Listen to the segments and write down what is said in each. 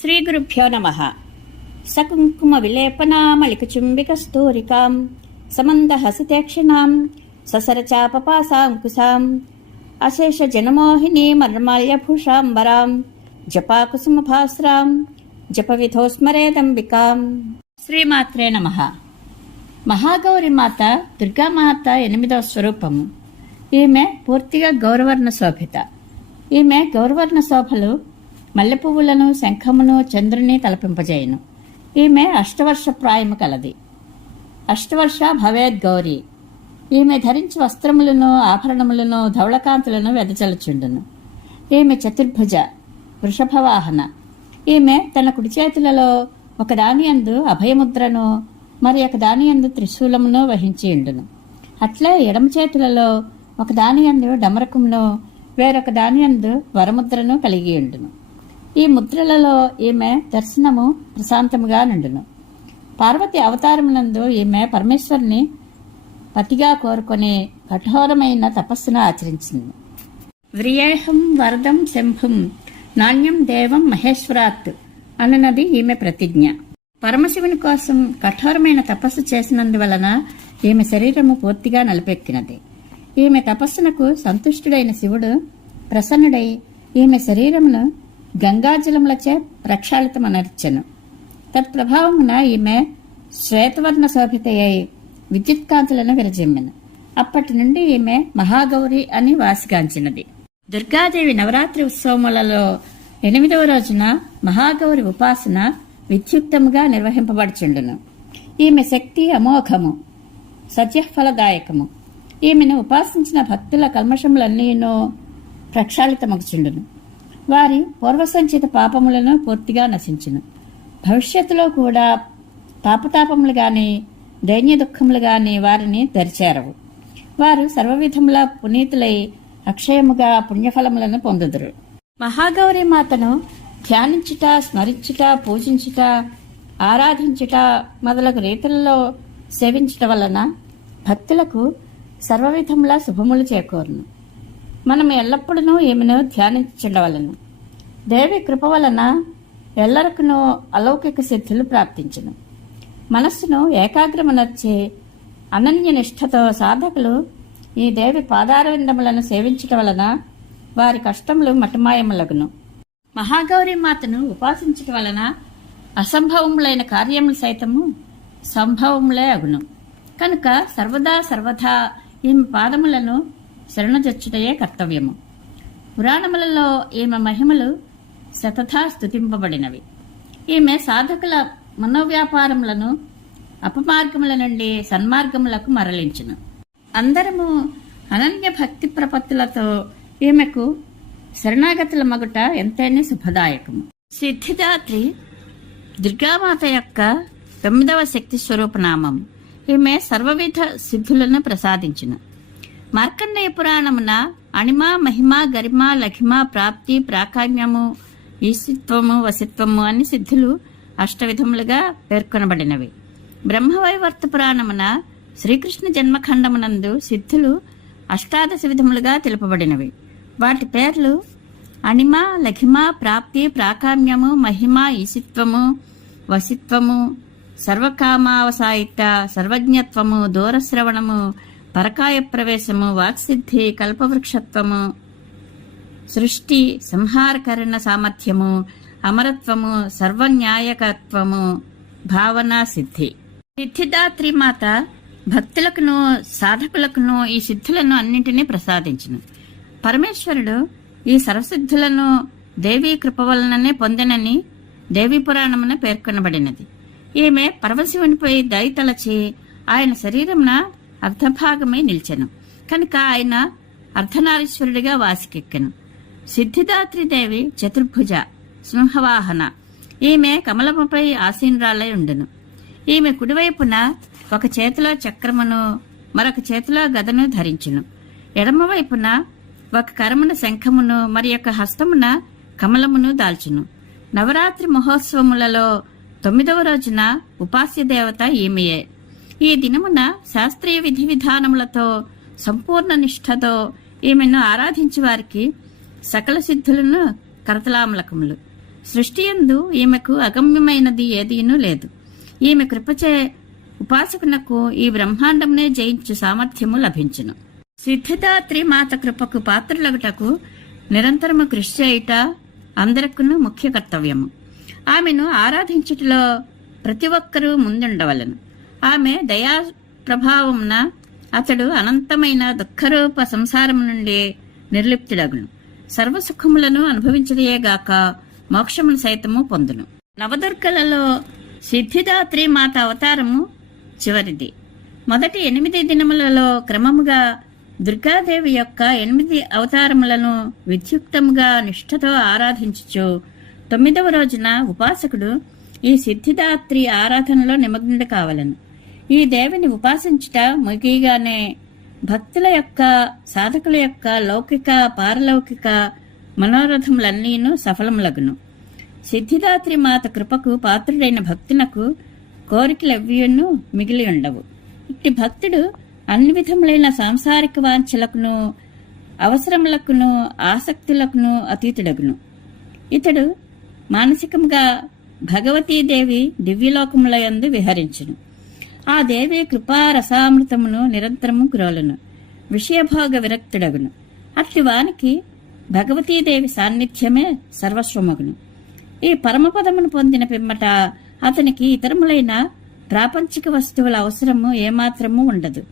శ్రీ గురుభ్యో నమ. సకుంకుమ విలేపనామలిక చుంబిక స్థూరికాం సమందహసితేక్షణాం ససరచాపపాసాంకుశాం అశేష జనమోహిని మర్మాల్యభూషాంబరాం జపాకుసుమభాస్రాం జపవిధో స్మరేదంబికాం శ్రీమాత్రే నమ. మహాగౌరి మాత దుర్గామాత ఎనిమిదవ స్వరూపము. ఈమె పూర్తిగా గౌరవర్ణ శోభిత. ఈమె గౌరవర్ణ శోభలు మల్లె పువ్వులను శంఖమును చంద్రుని తలపింపజేయను. ఈమె అష్టవర్ష ప్రాయము కలది. అష్టవర్ష భవేద్ గౌరి ఈమె ధరించి వస్త్రములను ఆభరణములను ధవళకాంతులను వెదజలుచుండును. ఈమె చతుర్భుజ వృషభవాహన. ఈమె తన కుడి చేతులలో ఒకదాని అందు అభయముద్రను మరి ఒక దాని అందు త్రిశూలమును వహించి ఉండును అట్లే ఎడమ చేతులలో ఒక దాని అందు డమరకమును వేరొక దాని అందు వరముద్రను కలిగి ఉండును ఈ ముద్రలలో ఈమె దర్శనము ప్రశాంతముగా నుండును. పార్వతి అవతారమునందు ఈమె పరమేశ్వరుని పతిగా కోరుకొని కఠోరమైన తపస్సును ఆచరించింది వ్రియేహం వరదం శంభుం నాణ్యం దేవం మహేశ్వరాత్ అనున్నది ఈమె ప్రతిజ్ఞ. పరమశివుని కోసం కఠోరమైన తపస్సు చేసినందువలన ఈమె శరీరము పూర్తిగా నలిపెక్కినది. ఈమె తపస్సునకు సంతుష్టుడైన శివుడు ప్రసన్నుడై ఈమె శరీరమును గంగాజలములచే ప్రక్షాళితమనర్చను. తత్ప్రభావమున ఈమె శ్వేతవర్ణ శోభితయ్యి విద్యుత్కాంతులను విరజిమ్మెను. అప్పటి నుండి ఈమె మహాగౌరి అని వాసిగాంచినది. దుర్గాదేవి నవరాత్రి ఉత్సవములలో ఎనిమిదవ రోజున మహాగౌరి ఉపాసన విద్యుక్తముగా నిర్వహింపబడుచుండును. ఈమె శక్తి అమోఘము సత్యఫలదాయకము. ఈమెను ఉపాసించిన భక్తుల కల్మషములన్నీనూ ప్రక్షాళితమగుచుండును. వారి పూర్వసంచిత పాపములను పూర్తిగా నశించును. భవిష్యత్తులో కూడా పాపతాపములు కానీ దైన్య దుఃఖములు కానీ వారిని దరిచేరవు వారు సర్వవిధముల పునీతులై అక్షయముగా పుణ్యఫలములను పొందుదురు. మహాగౌరి మాతను ధ్యానించుట స్మరించుట పూజించుట ఆరాధించుట మొదలగు రీతులలో సేవించుట వలన భక్తులకు సర్వవిధముల శుభములు చేకూరును. మనం ఎల్లప్పుడూ ఈమెను ధ్యానించుండవలను. దేవి కృప వలన ఎల్లరకును అలౌకిక సిద్ధులు ప్రాప్తించను. మనస్సును ఏకాగ్రమనర్చే అనన్య నిష్ఠతో సాధకులు ఈ దేవి పాదారవిందములను సేవించటం వలన వారి కష్టములు మటమాయములగును. మహాగౌరి మాతను ఉపాసించటం వలన అసంభవములైన కార్యములు సైతము సంభవములే అగును. కనుక సర్వదా సర్వదా ఈమె పాదములను శరణజొచ్చుటయే కర్తవ్యము. పురాణములలో ఈమె మహిమలు శతథా స్థుతింపబడినవి ఈమె సాధకుల మనోవ్యాపారములను అపమార్గముల నుండి సన్మార్గములకు మరలించును. అందరము అనన్య భక్తి ప్రపత్తులతో ఈమెకు శరణాగతుల మగుట ఎంతైనా శుభదాయకము. సిద్ధిదాత్రి దుర్గామాత యొక్క తొమ్మిదవ శక్తి స్వరూప నామం. ఈమె సర్వవిధ సిద్ధులను ప్రసాదించును. మార్కండేయ పురాణమున అణిమ మహిమ గరిమ లఖిమా ప్రాప్తి ప్రాకామ్యము ఈశిత్వము వసిత్వము అన్ని సిద్ధులు అష్టవిధములుగా పేర్కొనబడినవి. బ్రహ్మవైవర్త పురాణమున శ్రీకృష్ణ జన్మఖండమునందు సిద్ధులు అష్టాదశ విధములుగా తెలుపబడినవి. వాటి పేర్లు అణిమ లఖిమ ప్రాప్తి ప్రాకామ్యము మహిమ ఈశిత్వము వసిత్వము సర్వకామావసాయిత సర్వజ్ఞత్వము దూరశ్రవణము పరకాయ ప్రవేశము వాక్సిద్ధి కల్పవృక్షత్వము సృష్టి సంహారకరణ సామర్థ్యము అమరత్వము సర్వన్యాయకత్వము భావనా సిద్ధి. సిద్ధిదాత్రి మాత భక్తులకును సాధకులకును ఈ సిద్ధులను అన్నింటినీ ప్రసాదించును. పరమేశ్వరుడు ఈ సర్వసిద్ధులను దేవీ కృప వలననే పొందినని దేవీ పురాణమున పేర్కొనబడినది. ఈమె పరమశివునిపై దయతలచి ఆయన శరీరమున అర్ధభాగమై నిల్చెను. కనుక ఆయన అర్ధనారీశ్వరుడిగా వాసికెక్కెను. సిద్ధిదాత్రి దేవి చతుర్భుజ సింహవాహన. ఈమె కమలముపై ఆసీనురాలై ఉండును. ఈమె కుడివైపున ఒక చేతిలో చక్రమును మరొక చేతిలో గదను ధరించును. ఎడమవైపున ఒక కరమున శంఖమును మరి యొక్క హస్తమున కమలమును దాల్చును. నవరాత్రి మహోత్సవములలో తొమ్మిదవ రోజున ఉపాస్య దేవత ఈమెయే. ఈ దినమున శాస్త్రీయ విధి విధానములతో సంపూర్ణ నిష్ఠతో ఈమెను ఆరాధించి వారికి సకల సిద్ధులను కరతలామలకములు. సృష్టి యందు ఈమెకు అగమ్యమైనది ఏదీనూ లేదు. ఈమె కృపచే ఉపాసకునకు ఈ బ్రహ్మాండమునే జయించు సామర్థ్యము లభించును. సిద్ధిదాత్రి మాత కృపకు పాత్రలగుటకు నిరంతరము కృషి చేయుట అందరికును ముఖ్య కర్తవ్యము. ఆమెను ఆరాధించుటలో ప్రతి ఒక్కరూ ముందుండవలను. ఆమె దయా ప్రభావంన అతడు అనంతమైన దుఃఖరూప సంసారం నుండి నిర్లిప్తుడగును. సర్వసుఖములను అనుభవించదేగాక మోక్షమును సైతము పొందును. నవదుర్గలలో సిద్ధిదాత్రి మాత అవతారము చివరిది. మొదటి ఎనిమిది దినములలో క్రమముగా దుర్గాదేవి యొక్క ఎనిమిది అవతారములను విద్యుక్తముగా నిష్ఠతో ఆరాధించుచు తొమ్మిదవ రోజున ఉపాసకుడు ఈ సిద్ధిదాత్రి ఆరాధనలో నిమగ్నుడు కావలను. ఈ దేవిని ఉపాసించుట ముగిగానే. భక్తుల యొక్క సాధకుల యొక్క లౌకిక పారలౌకిక మనోరథములన్నీను సఫలములగును. సిద్ధిదాత్రి మాత కృపకు పాత్రుడైన భక్తునకు కోరికలెవ్వియును మిగిలి ఉండవు ఇట్టి భక్తుడు అన్ని విధములైన సాంసారిక వాంఛలకును అవసరములకును ఆసక్తులకును అతీతుడగును. ఇతడు మానసికంగా భగవతీదేవి దివ్యలోకముల యందు విహరించును. ఆ దేవి కృపారసామృతమును నిరంతరము గ్రోలును విషయభోగ విరక్తుడగును. అట్టి వానికి భగవతీదేవి సాన్నిధ్యమే సర్వస్వమగును ఈ పరమపదమును పొందిన పిమ్మట అతనికి ఇతరములైన ప్రాపంచిక వస్తువుల అవసరము ఏమాత్రము ఉండదు.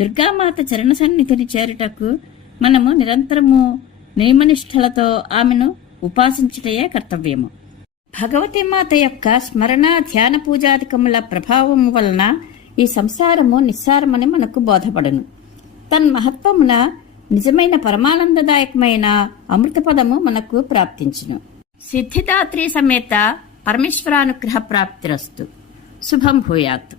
దుర్గామాత చరణ సన్నిధిని చేరుటకు మనము నిరంతరము నియమనిష్టలతో ఆమెను ఉపాసించుటయే కర్తవ్యము. భగవతి మాత యొక్క స్మరణ ధ్యాన పూజాధికముల ప్రభావము వలన ఈ సంసారము నిస్సారమని మనకు బోధపడును. తన్మహత్వమున నిజమైన పరమానందదాయకమైన అమృతపదము మనకు ప్రాప్తించును. సిద్ధిదాత్రి సమేత పరమేశ్వరానుగ్రహ ప్రాప్తిరస్తు శుభం భూయాత్.